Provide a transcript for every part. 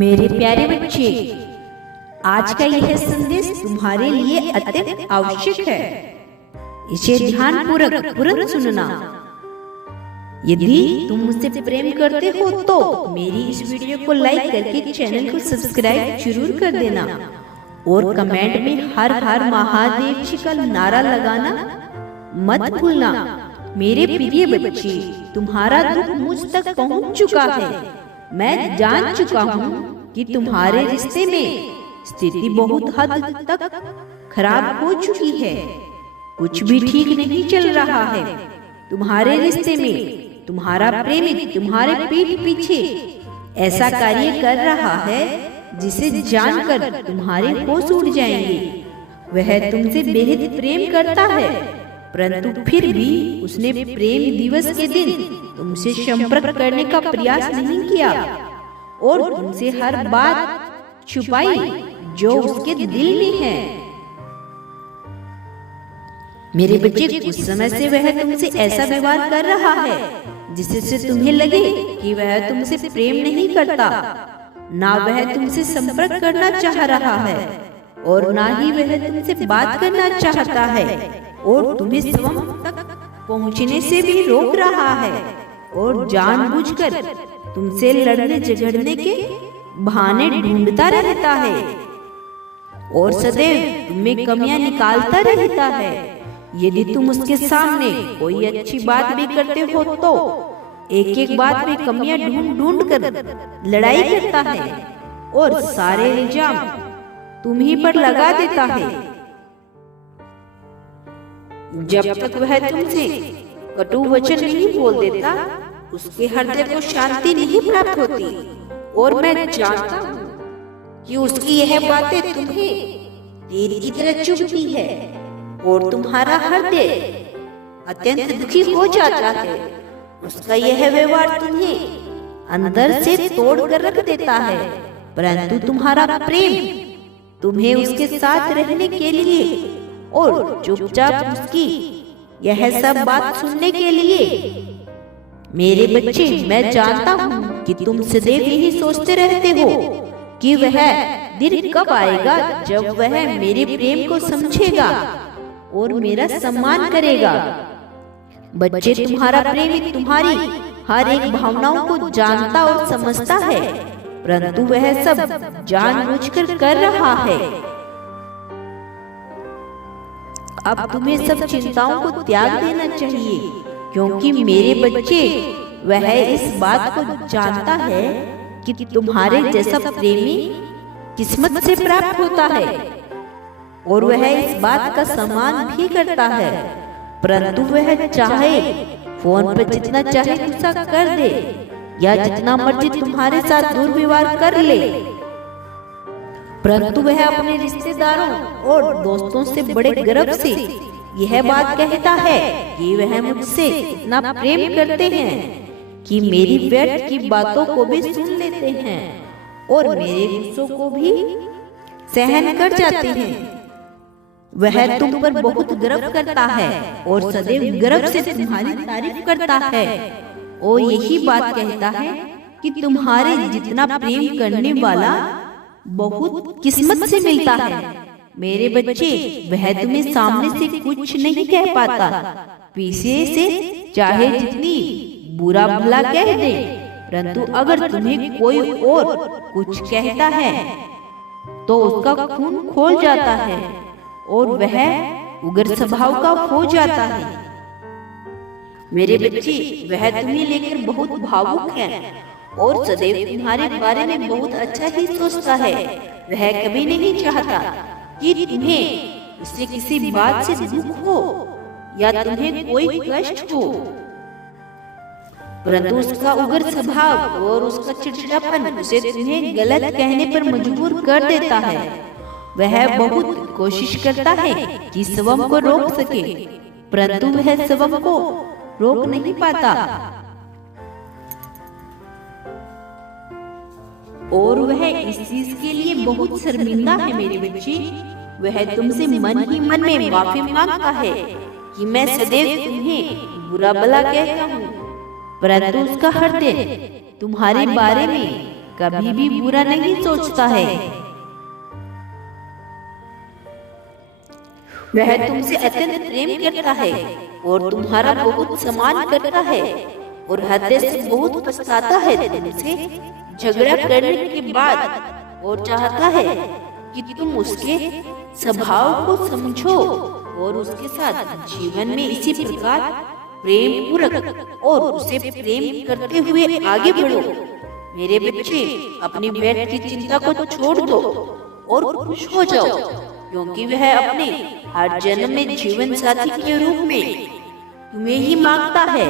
मेरे प्यारे बच्चे, आज का यह संदेश तुम्हारे लिए अत्यंत आवश्यक है। इसे ध्यानपूर्वक तुरंत सुनना। यदि तुम मुझसे प्रेम करते हो तो मेरी इस वीडियो को लाइक करके चैनल को सब्सक्राइब जरूर कर देना और कमेंट में हर हर महादेव जी का नारा लगाना मत भूलना। मेरे प्रिय बच्चे, तुम्हारा दुख मुझ तक पहुंच चुका है। मैं जान चुका हूँ कि तुम्हारे रिश्ते में स्थिति बहुत हद तक खराब हो चुकी है। कुछ भी ठीक नहीं चल रहा है। तुम्हारे रिश्ते में तुम्हारा प्रेमी तुम्हारे पीठ पीछे ऐसा कार्य कर रहा है जिसे जानकर तुम्हारे होश उड़ जाएंगे। वह तुमसे बेहद प्रेम करता है, परंतु फिर भी उसने प्रेम दिवस के दिन तुमसे संपर्क करने का प्रयास नहीं किया और तुमसे हर बात छुपाई जो उसके दिल में है। मेरे बच्चे, कुछ समय से वह तुमसे ऐसा व्यवहार कर रहा है जिससे तुम्हें लगे कि वह तुमसे प्रेम नहीं करता। ना वह तुमसे संपर्क करना चाह रहा है और ना ही वह तुमसे बात करना चाहता है और तुम्हें स्वयं तक पहुंचने से भी रोक रहा है और जानबूझकर तुमसे लड़ने झगड़ने के बहाने ढूंढता रहता है और सदैव तुम्हें कमियां निकालता रहता है। यदि तुम उसके सामने कोई अच्छी बात भी करते हो तो एक एक बात में कमियां ढूंढ ढूंढ कर लड़ाई करता है और सारे इल्जाम तुम ही पर लगा देता है। जब तक वह तुमसे कटु वचन नहीं बोल देता, उसके हृदय को शांति नहीं प्राप्त होती। और मैं जानता हूँ कि उसकी यह बातें तुम्हें तीर की तरह चुभती है और तुम्हारा हृदय अत्यंत दुखी हो जाता है। उसका यह व्यवहार तुम्हें अंदर से तोड़ कर रख देता है, परंतु तुम्हारा प्रेम तुम्हें उसके साथ रहने के लिए और चुपचाप उसकी यह सब बात सुनने के लिए। मेरे बच्चे, मैं जानता हूँ कि तुम सदैव यही सोचते रहते हो कि वह दिन कब आएगा जब वह मेरे प्रेम को समझेगा और मेरा सम्मान करेगा। बच्चे, तुम्हारा प्रेमी तुम्हारी हर एक भावनाओं को जानता और समझता है, परंतु वह सब जानबूझकर कर रहा है। अब तुम्हें सब चिंताओं को त्याग देना चाहिए, क्योंकि मेरे बच्चे, वह इस बात को जानता है कि तुम्हारे जैसा प्रेमी किस्मत से प्राप्त होता है और वह इस बात का सम्मान भी करता है, परंतु वह चाहे फोन पर जितना चाहे गुस्सा कर दे या जितना मर्जी तुम्हारे साथ दुर्व्यवहार कर ले, परंतु वह अपने रिश्तेदारों और दोस्तों से बड़े गर्व से यह बात कहता है कि वह मुझसे इतना प्रेम करते हैं कि मेरी व्यर्थ की बातों को भी सुन लेते हैं और मेरे गुस्सों को भी सहन कर जाते हैं। वह तुम पर बहुत गर्व करता है और सदैव गर्व से तुम्हारी तारीफ करता है और यही बात कहता है कि तुम्हारे जितना प्रेम करने वाला बहुत किस्मत से मिलता है। मेरे बच्चे, वह तुम्हें सामने से कुछ नहीं कह पाता, पीछे से चाहे जितनी बुरा भला कह दे, परंतु अगर तुम्हें कोई और कुछ कहता है तो उसका खून खोल जाता है और वह उग्र स्वभाव का हो जाता है। मेरे बच्चे, वह तुम्हें लेकर बहुत भावुक है और सदैव तुम्हारे बारे में बहुत अच्छा ही सोचता है। वह कभी नहीं चाहता कि तुम्हें उससे किसी बात से दुख हो या तुम्हें कोई कष्ट हो, परंतु उसका उग्र स्वभाव और उसका चिड़चिड़ापन उसे तुम्हें गलत कहने पर मजबूर कर देता है। वह बहुत कोशिश करता है कि स्वयं को रोक सके, परंतु वह स्वयं को रोक नहीं पाता और वह इस चीज के लिए बहुत शर्मिंदा है। मेरे बच्चे, वह तुमसे मन ही मन में माफी मांगता है कि मैं सदैव तुम्हें बुरा भला कहता हूँ, परंतु उसका हृदय तुम्हारे बारे में कभी भी बुरा नहीं सोचता है। वह तुमसे अत्यंत प्रेम करता है और तुम्हारा बहुत सम्मान करता है और हृदय से बहुत पछताता है तुमसे झगड़ा करने के बाद और चाहता है कि तुम उसके स्वभाव को समझो और उसके साथ जीवन में इसी प्रकार प्रेम पूर्वक और उसे प्रेम करते हुए आगे बढ़ो। मेरे बच्चे, अपनी बेट की चिंता को छोड़ दो और खुश हो जाओ, क्योंकि वह अपने हर जन्म में जीवन साथी के रूप में तुम्हें ही मांगता है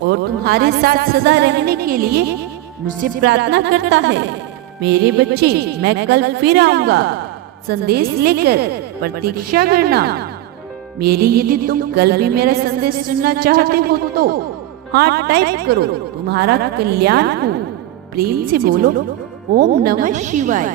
और तुम्हारे साथ सदा रहने के लिए मुझसे प्रार्थना करता है। मेरे बच्चे, मैं कल फिर आऊंगा संदेश लेकर, प्रतीक्षा करना मेरी। यदि तुम कल भी मेरा संदेश सुनना चाहते हो तो हाँ टाइप करो, तुम्हारा कल्याण हो। प्रेम से बोलो ओम नमः शिवाय।